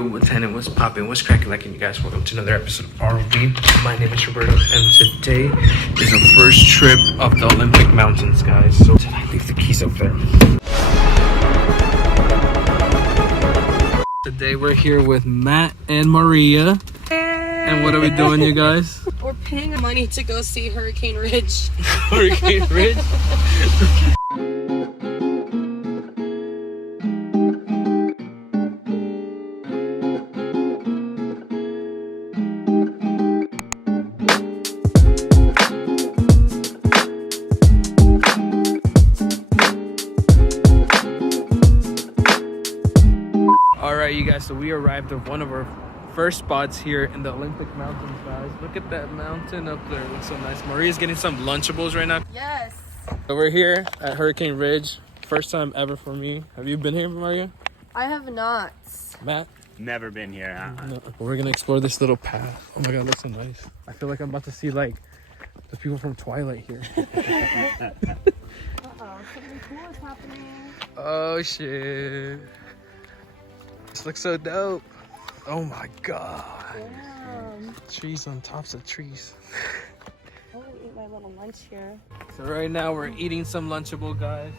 good? What's happening? What's popping? What's cracking? Like, you guys, welcome to another episode of R.O.V. My name is Roberto, and today is the first trip of the Olympic Mountains, guys. So did I leave the keys up there? Today we're here with Matt and Maria. And what are we doing, you guys? We're paying money to go see Hurricane Ridge. Hurricane Ridge? Alright, you guys, so we arrived at one of our first spots here in the Olympic Mountains, guys. Look at that mountain up there. It looks so nice. Maria's getting some Lunchables right now. Yes. So we're here at Hurricane Ridge. First time ever for me. Have you been here, Maria? I have not. Matt? Never been here. No. We're gonna explore this little path. Oh my god, it looks so nice. I feel like I'm about to see like the people from Twilight here. Uh-oh, something cool is happening. Oh shit. This looks so dope. Oh my god. Damn. Trees on tops of trees. I'm gonna eat my little lunch here. So right now we're eating some Lunchable, guys.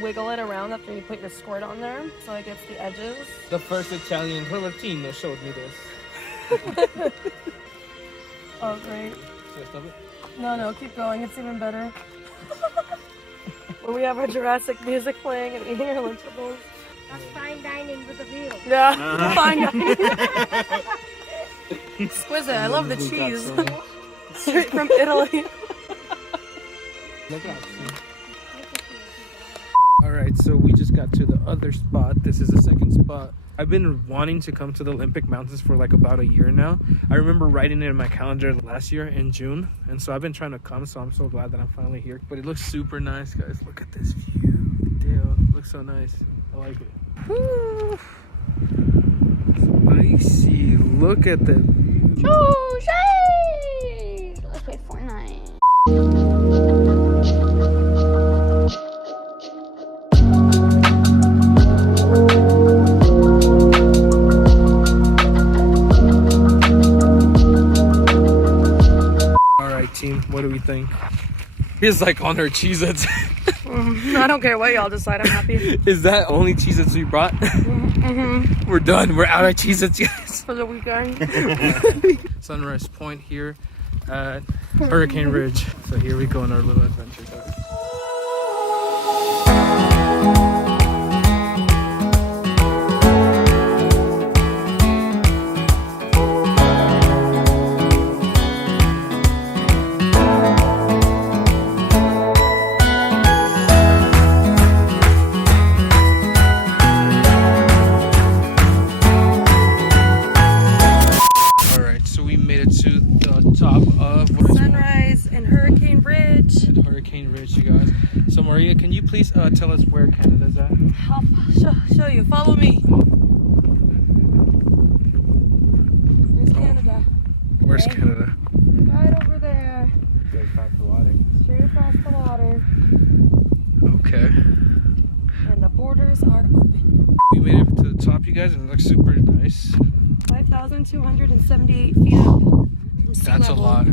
Wiggle it around after you put your squirt on there so it gets the edges. The first Italian Latino showed me this. Oh, great. Should I stop it? No, keep going. It's even better. When we have our Jurassic music playing and eating our Lunchables. That's fine dining with a view. Yeah, fine dining. Exquisite. I love the We got cheese. some. Straight from Italy. Look at that. Alright, so we just got to the other spot. This is the second spot. I've been wanting to come to the Olympic Mountains for like about a year now. I remember writing it in my calendar last year in June. And so I've been trying to come, so I'm so glad that I'm finally here. But it looks super nice, guys. Look at this view. Damn, it looks so nice. I like it. Woo. Spicy. Look at the view. Let's play Fortnite. Alright, team, what do we think? He's like on her Cheez-Its. I don't care what y'all decide. I'm happy. Is that only Cheez-Its we brought? Mm-hmm. We're done. We're out of Cheez-Its, guys. For the weekend. Sunrise Point here at Hurricane Ridge. So here we go on our little adventure, guys. To the top of Sunrise and Hurricane Ridge. And Hurricane Ridge, you guys. So Maria, can you please tell us where Canada's at? I'll show you. Follow me. There's Canada. Where's Canada? Right over there. Straight across the water. Straight across the water. Okay. And the borders are open. We made it to the top, you guys, and it looks super nice. 5,278 feet up from sea That's level. a lot.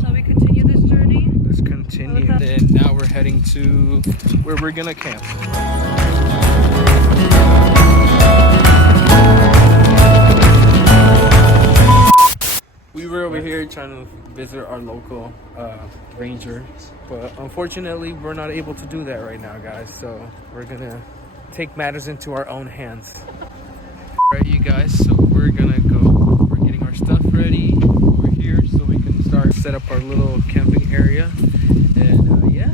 Shall we continue this journey? Let's continue. And now we're heading to where we're gonna camp. We were over here trying to visit our local ranger, but unfortunately we're not able to do that right now, guys. So we're gonna take matters into our own hands. Alright, you guys, so we're gonna go. We're getting our stuff ready over here so we can start set up our little camping area. And yeah.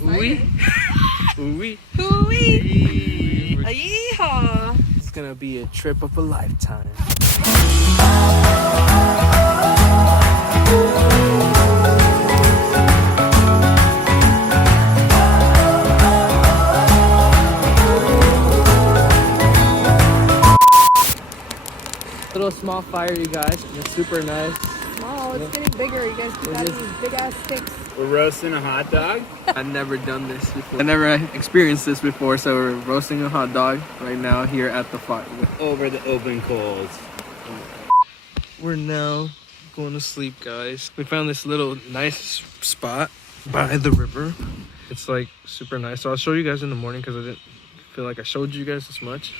Ooh-wee. Ooh-wee. Hooey! We're- Yeehaw! It's gonna be a trip of a lifetime. Little small fire, you guys. It's super nice. Small. Oh, it's getting bigger. You guys keep adding these big ass sticks. We're roasting a hot dog. I've never done this before. I never experienced this before, so we're roasting a hot dog right now here at the fire. Over the open coals. We're now going to sleep, guys. We found this little nice spot by the river. It's like super nice. So I'll show you guys in the morning because I didn't feel like I showed you guys this much.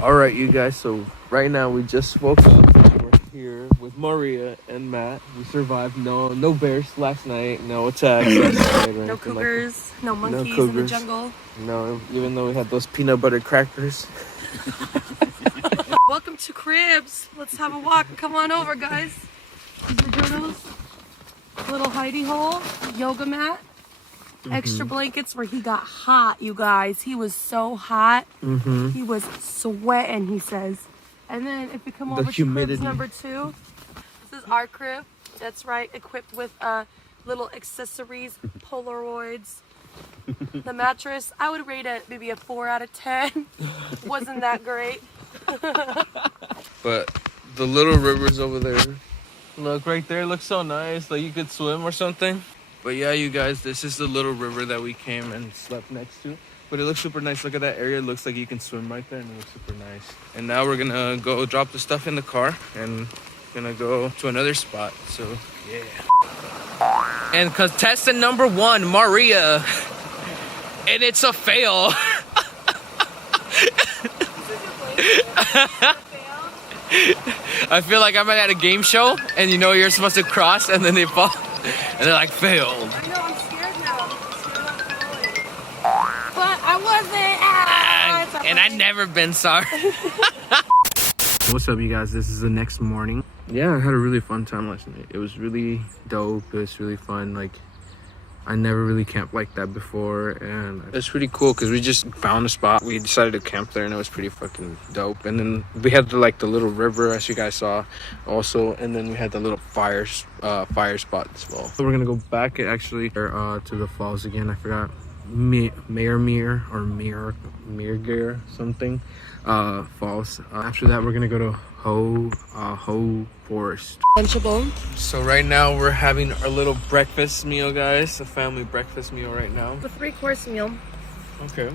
Alright, you guys, so right now we just woke up. We're here with Maria and Matt. We survived. No bears last night. No attacks last night. Or No anything cougars, like no monkeys in the cougars. jungle. No, even though we had those peanut butter crackers. Welcome to Cribs. Let's have a walk. Come on over, guys. These are Roberto's little hidey hole, yoga mat, extra blankets where he got hot, you guys. He was so hot. He was sweating, he says. And then if you come over to Cribs number 2, this is our crib. That's right, equipped with little accessories, Polaroids. The mattress, I would rate it maybe a 4 out of 10. Wasn't that great. But the little river's over there. Look, right there, looks so nice. Like you could swim or something. But yeah, you guys, this is the little river that we came and slept next to. But it looks super nice. Look at that area. It looks like you can swim right there and it looks super nice. And now we're gonna go drop the stuff in the car and gonna go to another spot. So yeah. And contestant number 1, Maria. And it's a fail. I feel like I'm at a game show and you know you're supposed to cross and then they fall and they're like failed. I know, I'm scared now. I'm scared of falling. But I wasn't. And I've never been sorry. What's up, you guys? This is the next morning. Yeah, I had a really fun time last night. It was really dope. It was really fun. Like, I never really camped like that before, and it's pretty cool because we just found a spot. We decided to camp there, and it was pretty fucking dope. And then we had the little river, as you guys saw, also, and then we had the little fire spot as well. So we're gonna go back actually to the falls again. I forgot Mirror or Mirror something falls. After that, we're gonna go to R.O.V. Forest. Lunchable. So right now we're having our little breakfast meal, guys. A family breakfast meal right now. The 3-course meal. Okay.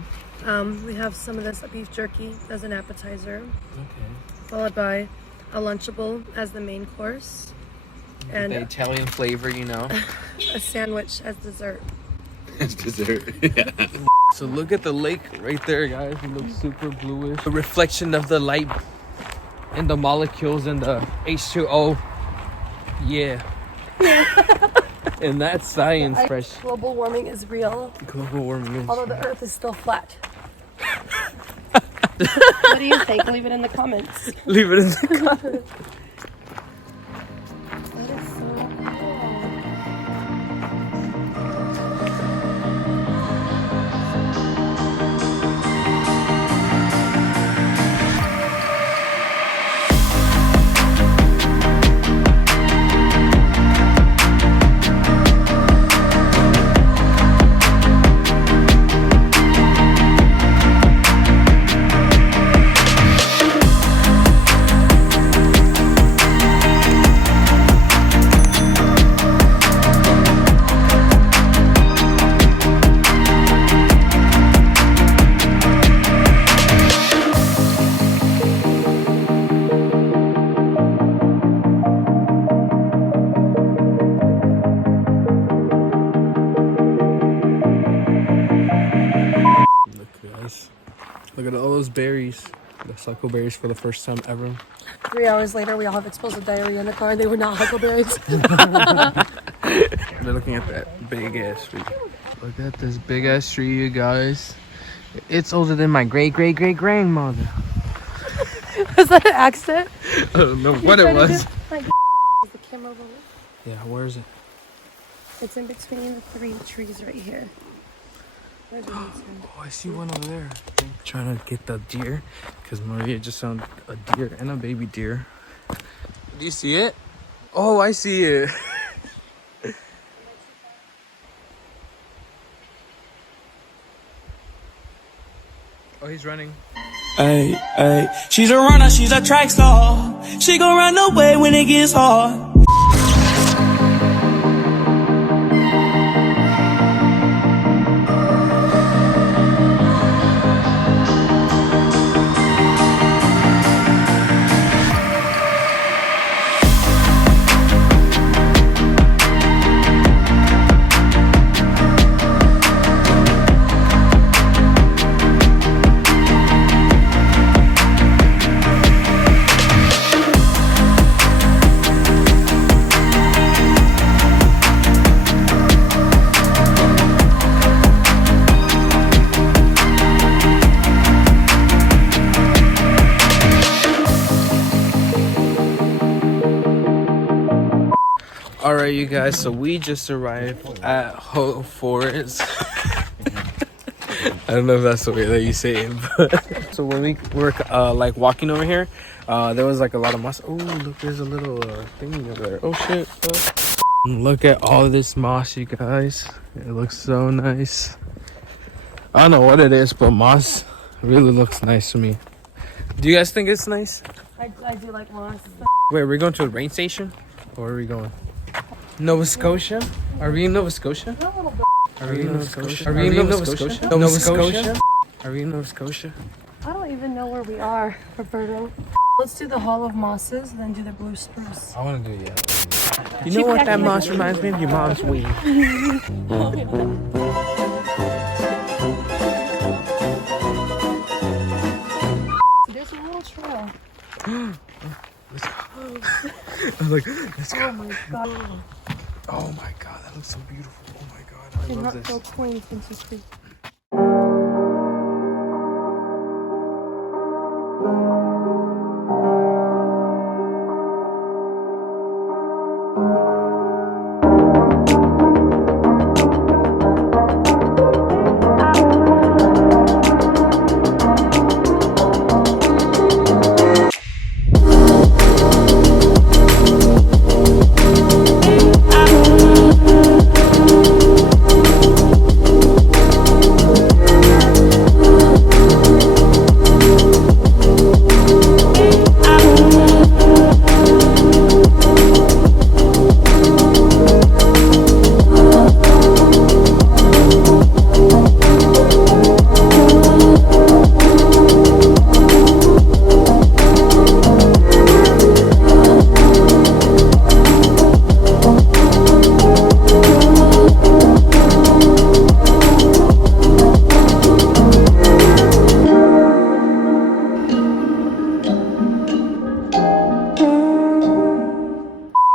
We have some of this beef jerky as an appetizer, Okay. followed by a Lunchable as the main course, and The Italian flavor, you know. a sandwich as dessert. It's dessert. Yeah. So look at the lake right there, guys. It looks super bluish. The reflection of the light and the molecules and the H2O. Yeah. And that's science, fresh. Global warming is real, Global warming is. although the earth is still flat. What do you think? Leave it in the comments. Leave it in the comments. That is so cool. Look at all those berries. the huckleberries for the first time ever. 3 hours later, we all have explosive diarrhea in the car. They were not huckleberries. They're looking at that big ass tree. Look at this big ass tree, you guys. It's older than my great grandmother. Was that an accent? I don't know what it was. Is the camera rolling? Yeah, where is it? It's in between the 3 trees right here. Oh, I see one over there. Trying to get the deer because Maria just found a deer and a baby deer. Do you see it? Oh, I see it. Oh, he's running. Ay, ay. She's a runner, she's a track star. She gon' run away when it gets hard. Alright, you guys, so we just arrived at Forest. I don't know if that's the way that you say it, but so when we were like walking over here, there was like a lot of moss. Oh, look, there's a little thingy over there. Oh shit! Look at all this moss, you guys. It looks so nice. I don't know what it is, but moss really looks nice to me. Do you guys think it's nice? I do like moss. Wait, are we going to a rain station? Or where are we going? Nova Scotia? Are we in Nova Scotia? Are we in Nova Scotia? Are we in Nova Scotia? Nova Scotia? Are we in Nova Scotia? I don't even know where we are, Roberto. Let's do the Hall of Mosses, then do the blue spruce. I want to do yeah. You know what that moss reminds me of? Your mom's weed. There's a little trail. Let's go. I'm like, let's go. Oh my god. Oh my god, that looks so beautiful. Oh my god, I Do love not this. throw coins into street.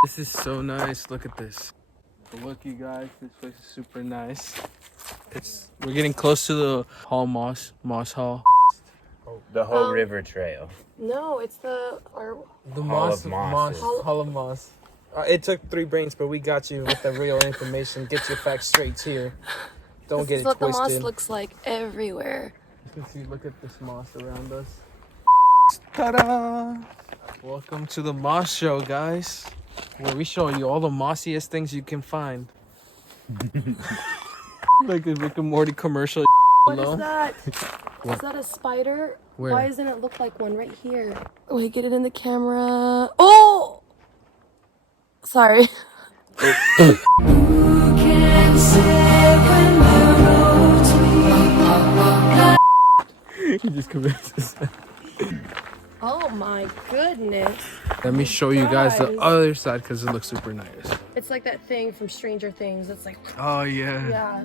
This is so nice. Look at this. Look, you guys, this place is super nice. We're getting close to the Moss Hall. The whole river trail. No, it's the Hall of Mosses. Hall of Moss. It took 3 brains, but we got you with the real information. Get your facts straight here. Don't get This is it what twisted. the moss looks like everywhere. You can see, look at this moss around us. Ta-da! Welcome to the Moss Show, guys, where we show you all the mossiest things you can find. Like a Rick and Morty commercial. What is that? Is that a spider? Where? Why doesn't it look like one right here? Wait, get it in the camera. Oh! Sorry. You just convinced us. Oh my goodness. Let me show you guys the other side because it looks super nice. It's like that thing from Stranger Things. It's like, Oh yeah. yeah.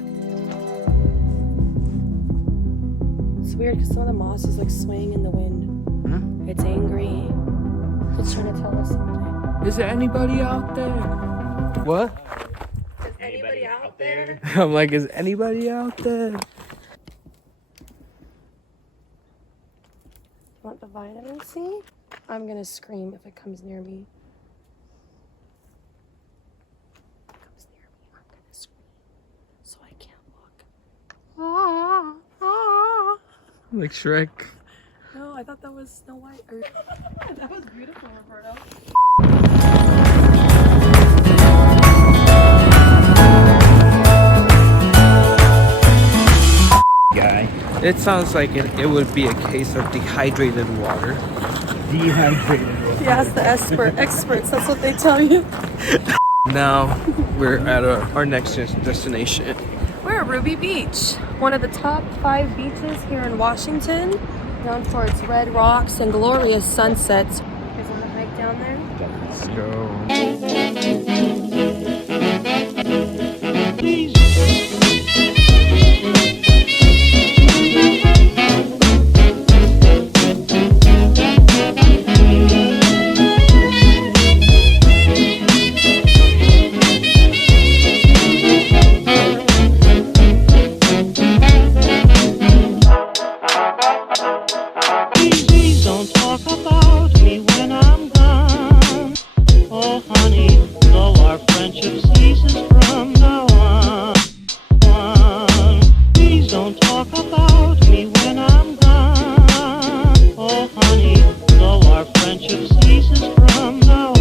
It's weird because some of the moss is like swaying in the wind. It's angry. It's trying to tell us something. Is there anybody out there? What? Is anybody out there? I'm like, is anybody out there? Want the vitamin C? I'm gonna scream if it comes near me. If it comes near me, I'm gonna scream. So I can't look. Like Shrek. No, I thought that was Snow White. That was beautiful, Roberto. Guy. It sounds like it would be a case of dehydrated water. Dehydrated. You ask the experts, that's what they tell you. Now we're at our next destination. We're at Ruby Beach, one of the top 5 beaches here in Washington, known for its red rocks and glorious sunsets. Guys want to hike down there? Let's go. Please don't talk about me when I'm gone. Oh, honey, though our friendship ceases from now on. Please don't talk about me when I'm gone. Oh, honey, though our friendship ceases from now on.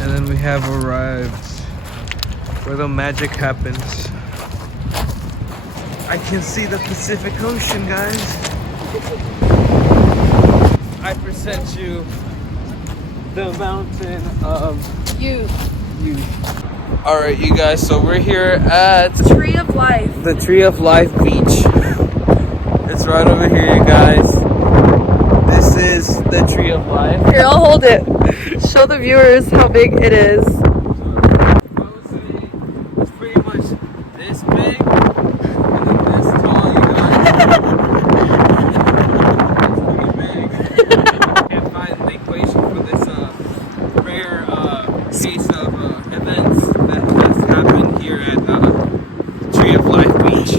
And then we have arrived where the magic happens. I can see the Pacific Ocean, guys. I present you the mountain of You. youth. All right, you guys. So we're here at Tree of Life. the Tree of Life Beach. It's right over here, you guys. This is the Tree of Life. Here, I'll hold it. Show the viewers how big it is. I would say it's pretty much this big and then this tall, you guys. It's pretty big. Can't find the equation for this rare case of events that has happened here at Tree of Life Beach.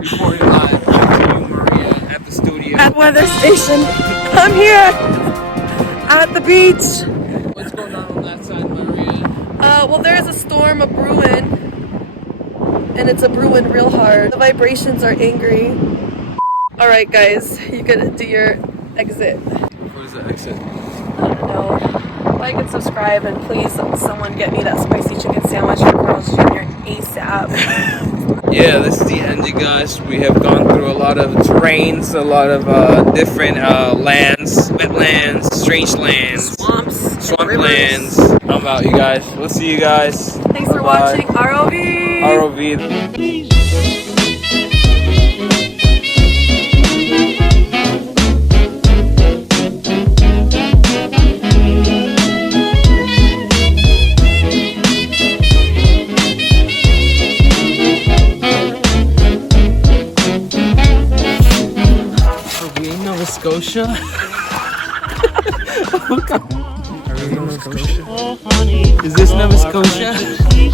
Reporting live to you, Maria, at the studio. At weather station. I'm here. I'm at the beach. What's going on that side, Maria? Well, there's a storm, a brewing. And it's a brewing real hard. The vibrations are angry. Alright, guys. You can do your exit. What is the exit? I don't know. Like and subscribe, and please, someone get me that spicy chicken sandwich from Carl's Jr. ASAP. Yeah, this is the end, you guys. We have gone through a lot of terrains, a lot of different lands, wetlands, strange lands, Swamps, swamplands. I'm out, you guys. We'll see you guys. Thanks for Bye-bye. watching R.O.V. R.O.V. Are we in Nova Scotia? Are we in Nova Scotia? Oh, honey, Is this though Nova our Scotia? friendship ceases